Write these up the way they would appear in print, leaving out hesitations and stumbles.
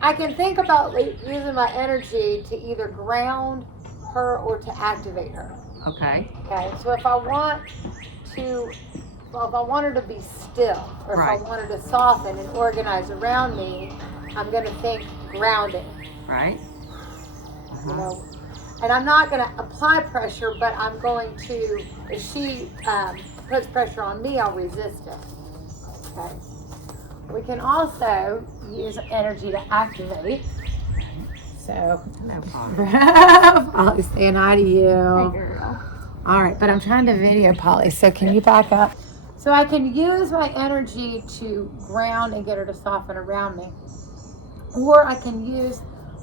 I can think about using my energy to either ground her or to activate her. Okay. Okay, so if I want to, well, if I want her to be still, or if Right. I want her to soften and organize around me, I'm going to think grounding. Right. You know, and I'm not going to apply pressure, but I'm going to, if she puts pressure on me, I'll resist it. Okay. We can also use energy to activate. So, Polly's saying hi to you. Hey, girl. All right, but I'm trying to video Polly, so can you back up? So I can use my energy to ground and get her to soften around me. Or I can use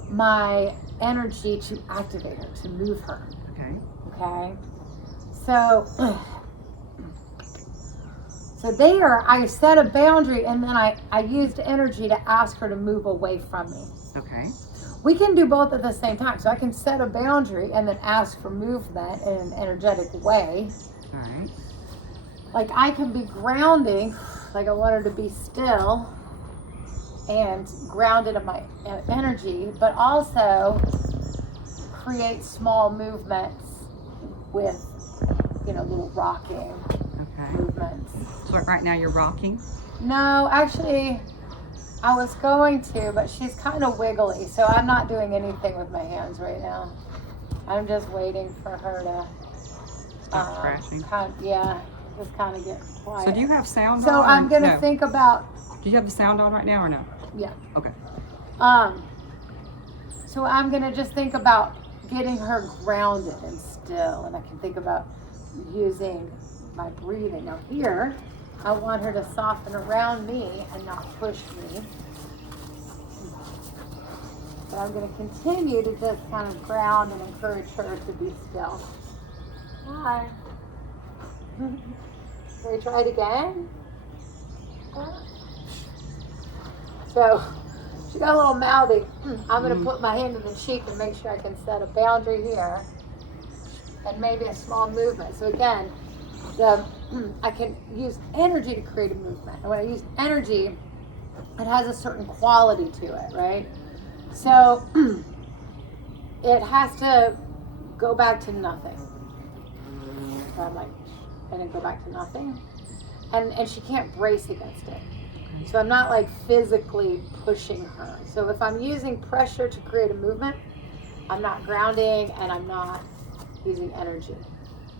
my energy to activate her, to move her. Okay. Okay? So there, I set a boundary and then I used energy to ask her to move away from me. Okay. We can do both at the same time. So I can set a boundary and then ask for movement in an energetic way. All right. Like I can be grounding, like I want her to be still and grounded in my energy, but also create small movements with, little rocking movements. So right now you're rocking? No, actually, I was going to, but she's kind of wiggly, so I'm not doing anything with my hands right now. I'm just waiting for her to stop scratching. Just kind of get quiet. So do you have sound on? So I'm going to think about. Do you have the sound on right now or no? Yeah. Okay. So I'm going to just think about getting her grounded and still, and I can think about using my breathing. Now here, I want her to soften around me and not push me. So I'm going to continue to just kind of ground and encourage her to be still. Hi. Can we try it again? So she got a little mouthy. I'm going to put my hand in the cheek and make sure I can set a boundary here and maybe a small movement. So again, I can use energy to create a movement. And when I use energy, it has a certain quality to it, right? So it has to go back to nothing. So I'm like, and then go back to nothing. And she can't brace against it. So I'm not like physically pushing her. So if I'm using pressure to create a movement, I'm not grounding and I'm not using energy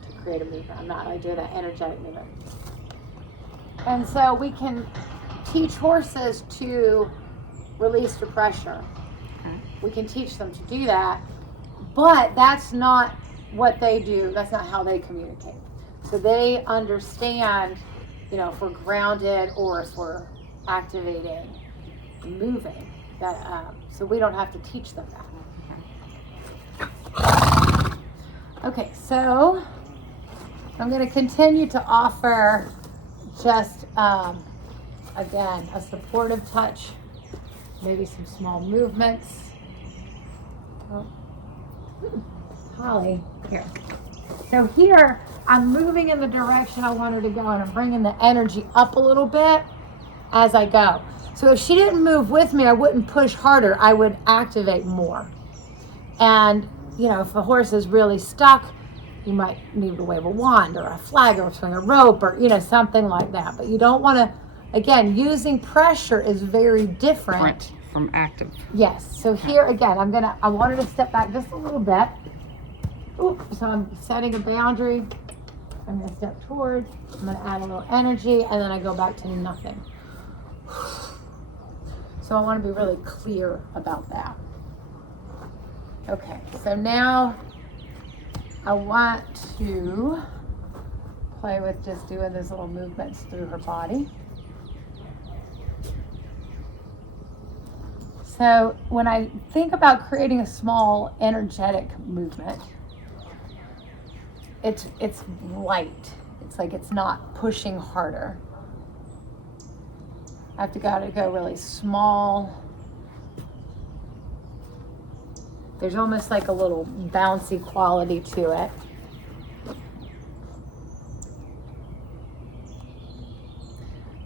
to create a movement. I'm not like doing that energetic movement. And so we can teach horses to release the pressure. We can teach them to do that, but that's not what they do. That's not how they communicate. So they understand, if we're grounded or if we're activating, moving. So we don't have to teach them that. Okay, so I'm going to continue to offer just, again, a supportive touch, maybe some small movements. Oh. Holly, here. So here, I'm moving in the direction I want her to go, and I'm bringing the energy up a little bit as I go. So if she didn't move with me, I wouldn't push harder. I would activate more. And, if the horse is really stuck, you might need to wave a wand or a flag or swing a rope or, something like that. But you don't want to, again, using pressure is very different from active. Yes. So here again, I want her to step back just a little bit. Ooh, so I'm setting a boundary. I'm going to step towards. I'm going to add a little energy, and then I go back to nothing. So I want to be really clear about that. Okay. So now I want to play with just doing these little movements through her body. So when I think about creating a small energetic movement, it's light. It's like it's not pushing harder. I have to go really small. There's almost like a little bouncy quality to it.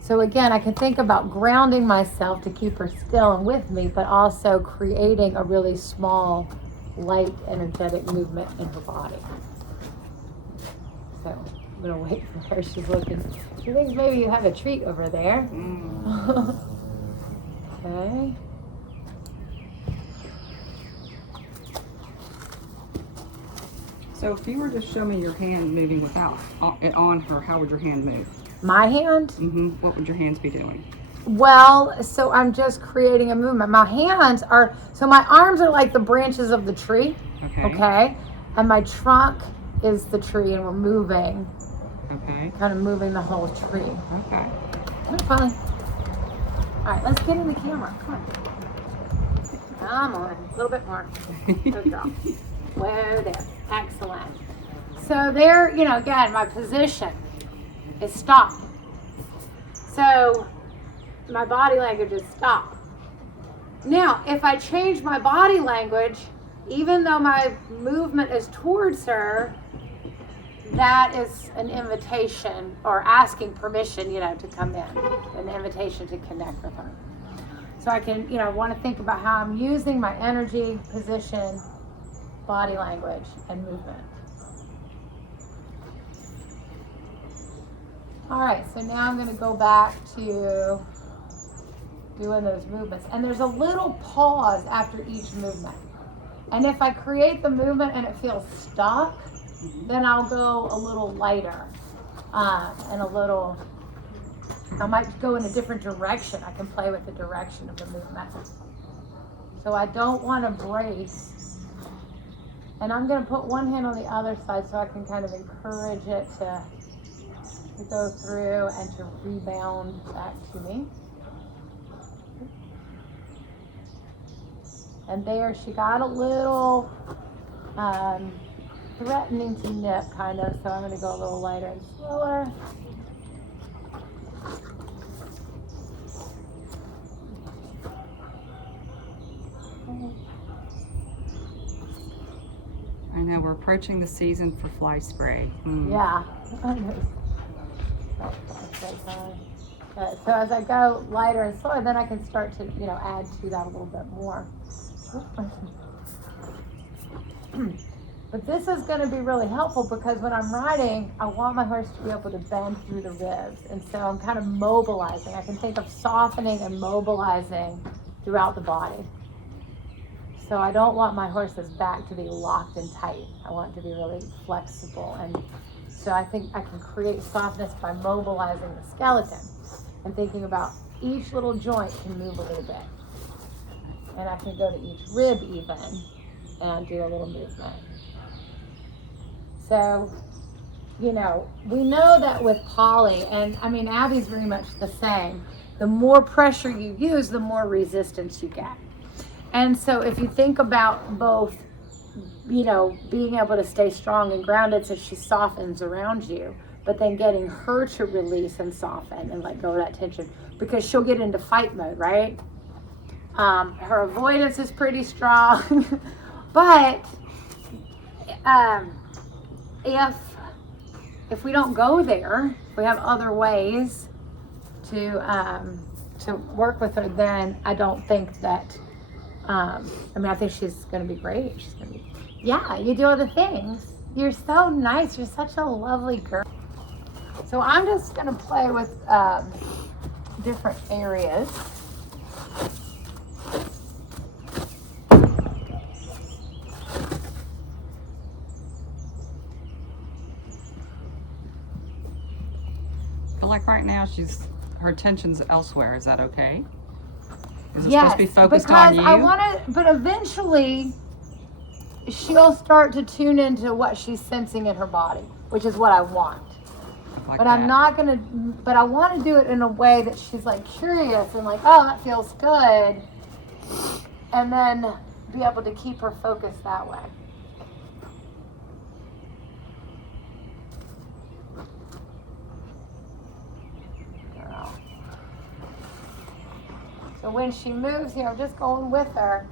So again, I can think about grounding myself to keep her still and with me, but also creating a really small, light, energetic movement in her body. So I'm gonna wait for her. She's looking. She thinks maybe you have a treat over there. Okay. So if you were to show me your hand moving without it on her, how would your hand move? My hand? What would your hands be doing? Well, so I'm just creating a movement. My hands are, so my arms are like the branches of the tree. Okay. And my trunk is the tree, and we're moving. Okay. Kind of moving the whole tree. Okay. That's fine. All right, let's get in the camera. Come on. Come on. A little bit more. Good girl. Whoa there. Excellent. So there, you know, again, my position is stop. So my body language is stop. Now, if I change my body language, even though my movement is towards her, that is an invitation or asking permission, you know, to come in, an invitation to connect with her. So I can, you know, want to think about how I'm using my energy, position, body language, and movement. All right, so now I'm going to go back to doing those movements. And there's a little pause after each movement. And if I create the movement and it feels stuck, then I'll go a little lighter and a little, I might go in a different direction. I can play with the direction of the movement. So I don't want to brace. And I'm going to put one hand on the other side so I can kind of encourage it to go through and to rebound back to me. And there she got a little threatening to nip, kind of, so I'm going to go a little lighter and slower. I know, we're approaching the season for fly spray. Yeah. So as I go lighter and slower, then I can start to, you know, add to that a little bit more. But this is going to be really helpful because when I'm riding, I want my horse to be able to bend through the ribs. And so I'm kind of mobilizing. I can think of softening and mobilizing throughout the body. So I don't want my horse's back to be locked and tight. I want it to be really flexible. And so I think I can create softness by mobilizing the skeleton and thinking about each little joint can move a little bit. And I can go to each rib even and do a little movement. So, you know, we know that with Polly, and I mean, Abby's very much the same, the more pressure you use, the more resistance you get. And so if you think about both, you know, being able to stay strong and grounded so she softens around you, but then getting her to release and soften and let go of that tension, because she'll get into fight mode, right? Her avoidance is pretty strong, but if we don't go there, if we have other ways to work with her, then I don't think that. I mean, I think she's going to be great. She's going to be, yeah, you do other things. You're so nice. You're such a lovely girl. So I'm just going to play with different areas. But like right now, her attention's elsewhere. Is that okay? Is it supposed to be focused on you? Because I want to, but eventually she'll start to tune into what she's sensing in her body, which is what I want. Like but that. I'm not going to, but I want to do it in a way that she's like curious and like, oh, that feels good. And then be able to keep her focused that way. So when she moves here, I'm just going with her.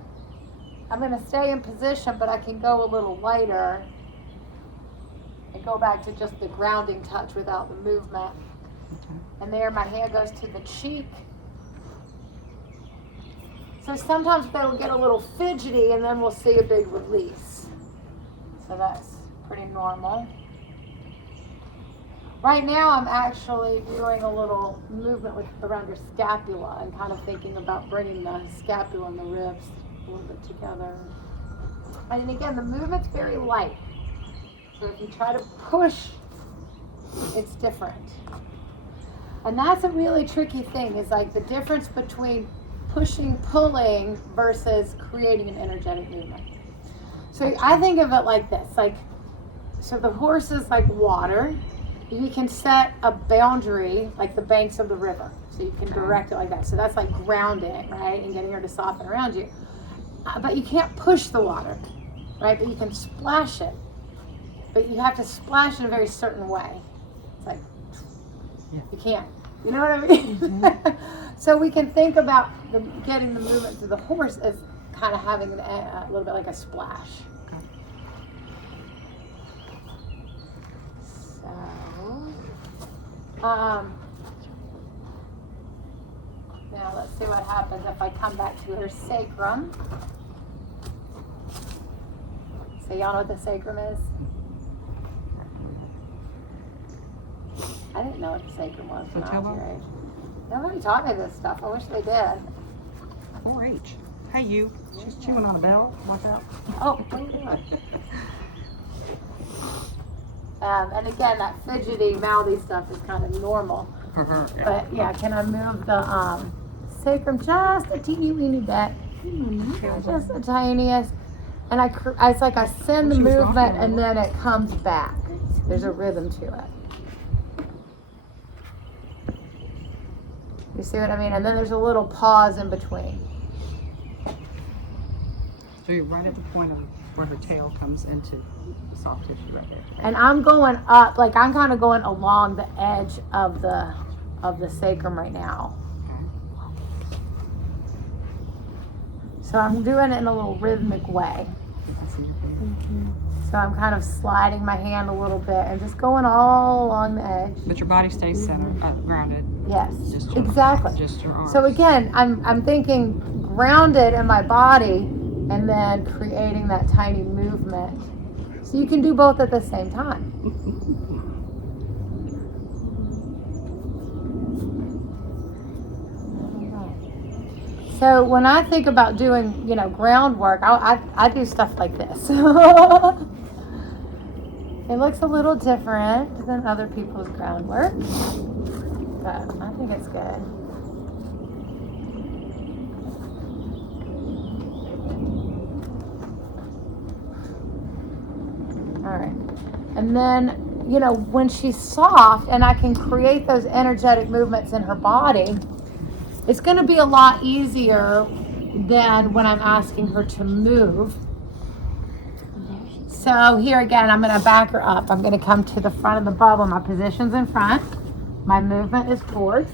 I'm going to stay in position, but I can go a little lighter and go back to just the grounding touch without the movement. Okay. And there my hand goes to the cheek. So sometimes they'll get a little fidgety and then we'll see a big release. So that's pretty normal. Right now I'm actually doing a little movement around your scapula and kind of thinking about bringing the scapula and the ribs a little bit together. And again, the movement's very light. So if you try to push, it's different. And that's a really tricky thing, is like the difference between pushing, pulling versus creating an energetic movement. So I think of it like this, like, so the horse is like water. You can set a boundary like the banks of the river. So you can direct it like that. So that's like grounding, right? And getting her to soften around you. But you can't push the water, right? But you can splash it. But you have to splash in a very certain way. It's like, you can't. You know what I mean? Mm-hmm. So we can think about getting the movement through the horse as kind of having a little bit like a splash. So, now let's see what happens if I come back to her sacrum. So y'all know what the sacrum is? I didn't know what the sacrum was when I was your age. Nobody taught me this stuff. I wish they did. 4-H. Hey, you. She's chewing on a bell. Watch out. Oh, what are you doing? And again, that fidgety, mouthy stuff is kind of normal. For her. Yeah. But yeah, can I move the sacrum just a teeny weeny bit? Just the tiniest. And it's like I send the movement and then it comes back. There's a rhythm to it. You see what I mean? And then there's a little pause in between. So you're right at the point of where her tail comes into the soft tissue right there. And I'm going up, like I'm kind of going along the edge of the sacrum right now. Okay. So I'm doing it in a little rhythmic way. So I'm kind of sliding my hand a little bit and just going all along the edge. But your body stays centered, grounded. Yes, Just exactly. Just your arms. So again, I'm thinking grounded in my body and then creating that tiny movement. So you can do both at the same time. So when I think about doing, groundwork, I do stuff like this. It looks a little different than other people's groundwork, but I think it's good. All right. And then, when she's soft and I can create those energetic movements in her body, it's going to be a lot easier than when I'm asking her to move. So here again, I'm going to back her up. I'm going to come to the front of the bubble. My position's in front. My movement is forward.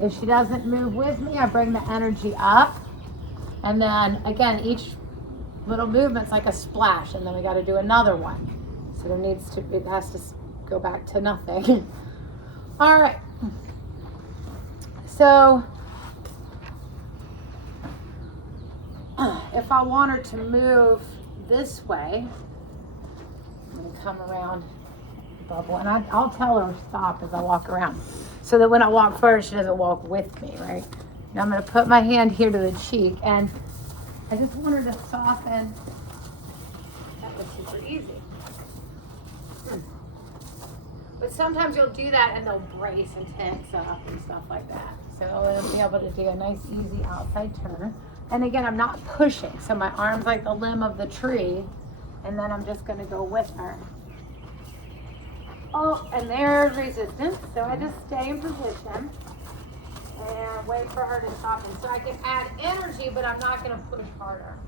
If she doesn't move with me, I bring the energy up. And then again, each little movement's like a splash. And then we got to do another one. So it has to go back to nothing. All right. So if I want her to move this way, I'm going to come around the bubble, and I'll tell her to stop as I walk around, so that when I walk first, she doesn't walk with me, right? Now I'm going to put my hand here to the cheek, and I just want her to soften. That was super easy. But sometimes you'll do that and they'll brace and tense up and stuff like that. So I'll be able to do a nice, easy outside turn. And again, I'm not pushing. So my arm's like the limb of the tree. And then I'm just going to go with her. Oh, and there's resistance. So I just stay in position and wait for her to soften. So I can add energy, but I'm not going to push harder.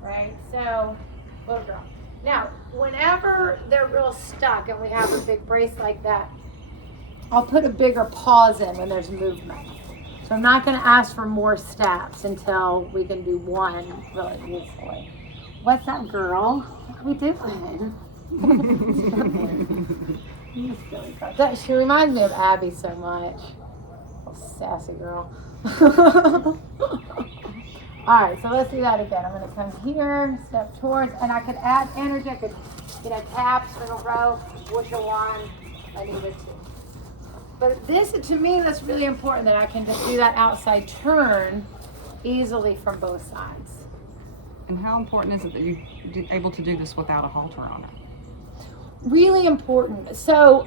Right? So, little girl. Now, whenever they're real stuck and we have a big brace like that, I'll put a bigger pause in when there's movement. So I'm not going to ask for more steps until we can do one really easily. What's up, girl? What are we doing? You silly girl. That, she reminds me of Abby so much. Oh, sassy girl. All right, so let's do that again. I'm going to come here, step towards, and I could add energy. I could, tap, spin a row, push a wand. I needed to. But this, to me, that's really important that I can just do that outside turn easily from both sides. And how important is it that you're able to do this without a halter on it? Really important. So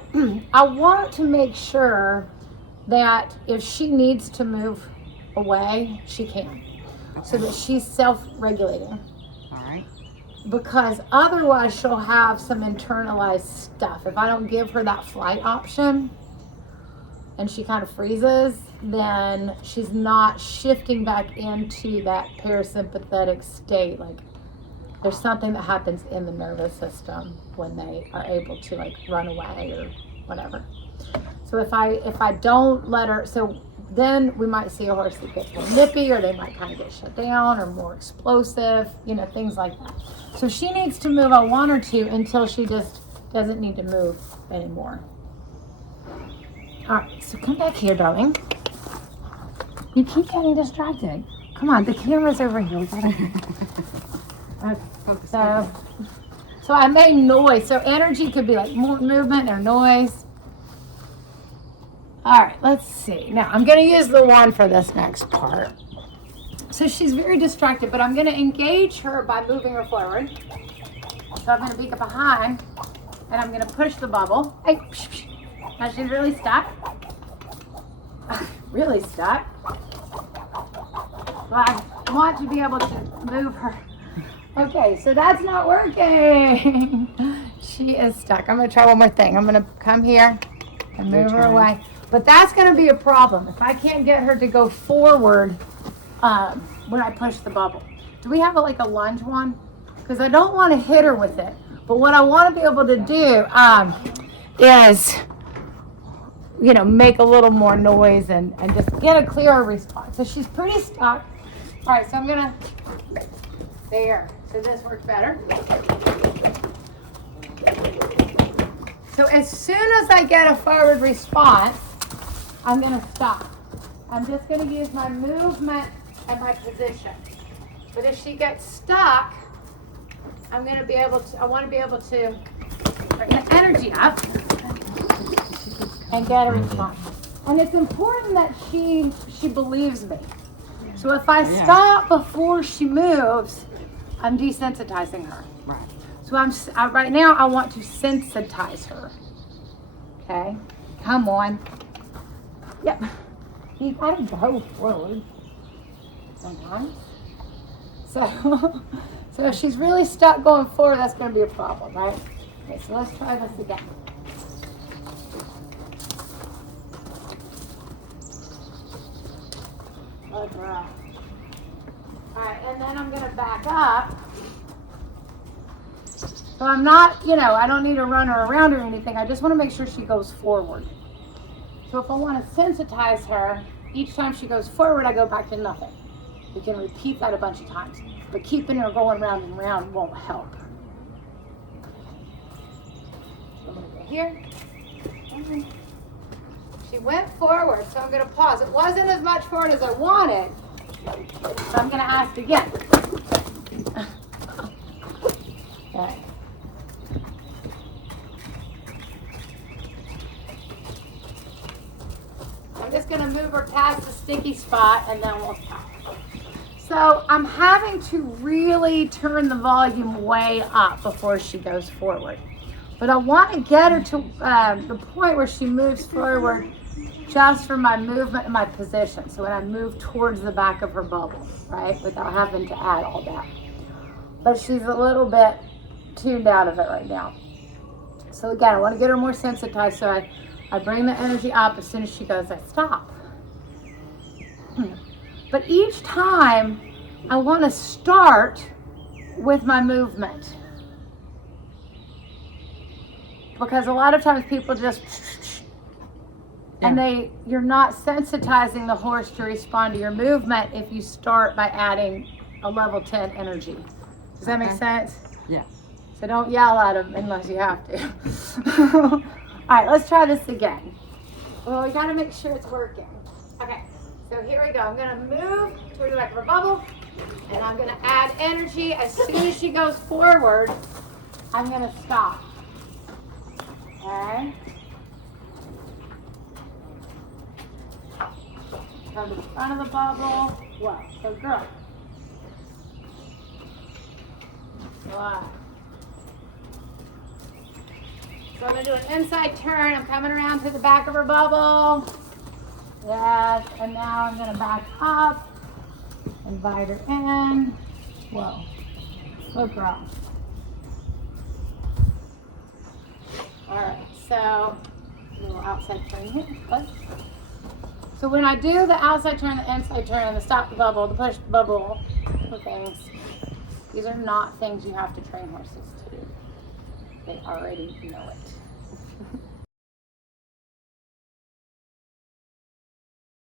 I want to make sure that if she needs to move away, she can. Okay. So that she's self-regulating. All right. Because otherwise she'll have some internalized stuff. If I don't give her that flight option and she kind of freezes, then she's not shifting back into that parasympathetic state. Like there's something that happens in the nervous system when they are able to like run away or whatever. So if I don't let her, so then we might see a horse that gets more nippy, or they might kind of get shut down or more explosive, things like that. So she needs to move a one or two until she just doesn't need to move anymore. All right, so come back here, darling. You keep getting distracted. Come on, the camera's over here. Okay, so I made noise. So energy could be like more movement or noise. All right, let's see. Now, I'm going to use the wand for this next part. So she's very distracted, but I'm going to engage her by moving her forward. So I'm going to peek behind, and I'm going to push the bubble. Hey, now she's really stuck. Really stuck. So I want to be able to move her. Okay, so that's not working. She is stuck. I'm going to try one more thing. I'm going to come here and move her away. But that's going to be a problem if I can't get her to go forward when I push the bubble. Do we have a lunge one? Because I don't want to hit her with it. But what I want to be able to do is, make a little more noise and just get a clearer response. So she's pretty stuck. All right, so I'm going to, there. So this works better. So as soon as I get a forward response, I'm going to stop. I'm just going to use my movement and my position. But if she gets stuck, I want to be able to bring the energy up and get a response. And it's important that she believes me. So if I stop before she moves, I'm desensitizing her. Right. So right now I want to sensitize her. Okay, come on. Yep. You gotta go forward sometimes. So if she's really stuck going forward, that's gonna be a problem, right? Okay, so let's try this again. All right, and then I'm gonna back up. So I'm not, I don't need to run her around or anything. I just want to make sure she goes forward. So if I want to sensitize her, each time she goes forward, I go back to nothing. We can repeat that a bunch of times. But keeping her going round and round won't help. So I'm going to go here. She went forward, so I'm going to pause. It wasn't as much forward as I wanted. So I'm going to ask again. Okay. I'm just going to move her past the sticky spot and then we'll stop. So I'm having to really turn the volume way up before she goes forward. But I want to get her to the point where she moves forward just from my movement and my position. So when I move towards the back of her bubble, right, without having to add all that. But she's a little bit tuned out of it right now. So again, I want to get her more sensitized. So I bring the energy up. As soon as she goes, I stop. But each time, I want to start with my movement. Because a lot of times people just, and you're not sensitizing the horse to respond to your movement if you start by adding a level 10 energy. Does that make sense? Yeah. So don't yell at them unless you have to. All right, let's try this again. Well, we got to make sure it's working. Okay, so here we go. I'm going to move towards the back of her bubble, and I'm going to add energy. As soon as she goes forward, I'm going to stop. Okay. Come to the front of the bubble. Whoa, so girl. Wow. So I'm going to do an inside turn. I'm coming around to the back of her bubble. Yes, and now I'm going to back up. Invite her in. Whoa. Look, girl. All right, so a little outside turn here. Good. So when I do the outside turn, the inside turn, the stop the bubble, the push the bubble, things, these are not things you have to train horses to do. They already know it.